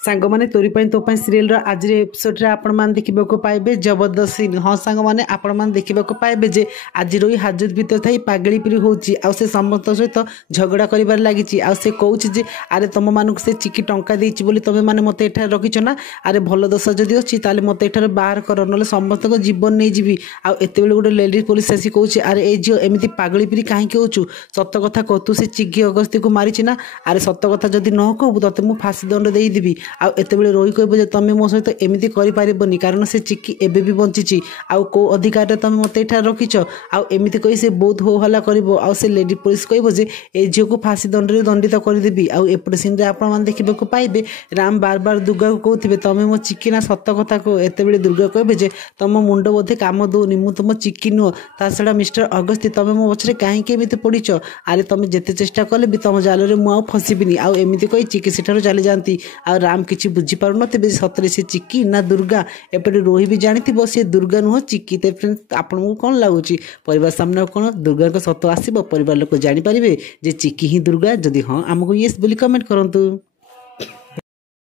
सांग मैंने तोरी तो सीरियल आज एपिसोड आपण मैंने देखा पाइबे जबरदस्त सीन। हाँ सांग मैंने आपण मैंने देखा पाइबे जे आज रोई हाजत भीतर थी पागड़ी पीरी होची से समस्त सहित झगड़ा कर लगी से कौच अरे तुम मानक से चिकी टंका देची बोली तुम मैंने मत एठार रखिछ ना अरे भल दशा जदि अच्छी ताले मत एठार बाहर कर ना समस्त जीवन नहीं जी आते गोटे लेडीज पुलिस आसी कौच अरे ए झील एमती पागड़ी पीरी कहीं होचु सत कथा कह तू से चिकी अगस्ती को मारी ना अरे सत कथा जदि न कहू ते मुझे फाँसी दंड देदेवी आतेबले रोही कह तुम मो सहित एमती करनी कारण से चिकी एबे भी बंची आउ कौ अधिकार तुम मत एठार रखिछ आमती कही से बहुत हो हल्ला कर से लेडी पुलिस कह ए झील को फाँसी दंड दंडित करदेवी आउटे सीन में देखा पाइबे राम बार बार दुर्गा को कहते तुम मो चिकी ना सत कथा कह एत दुर्गा कहे तुम मुंड बोधे कम दौनी मु तुम चिकी नुह ता छड़ा मिस्टर अगस्ती तुम मो पछरे कहीं पड़ीच अरे तुम जिते चेष्टा कले भी तुम जाल में मुझे फसबी आमती कही चिकी सेठार चली जाती आ राम किसी बुझीपार थे सतरे से चिकी ना दुर्गा एपटे रोही भी जानी सी दुर्गा नुह चिकी। तो फ्रेंड्स आपको कौन लगुच परिवार सामने कौन दुर्गा को सत आसो परिवार लोक जानीपारे जे चिकी ही दुर्गा जदि हाँ आमको येस बोली कमेंट करूँ।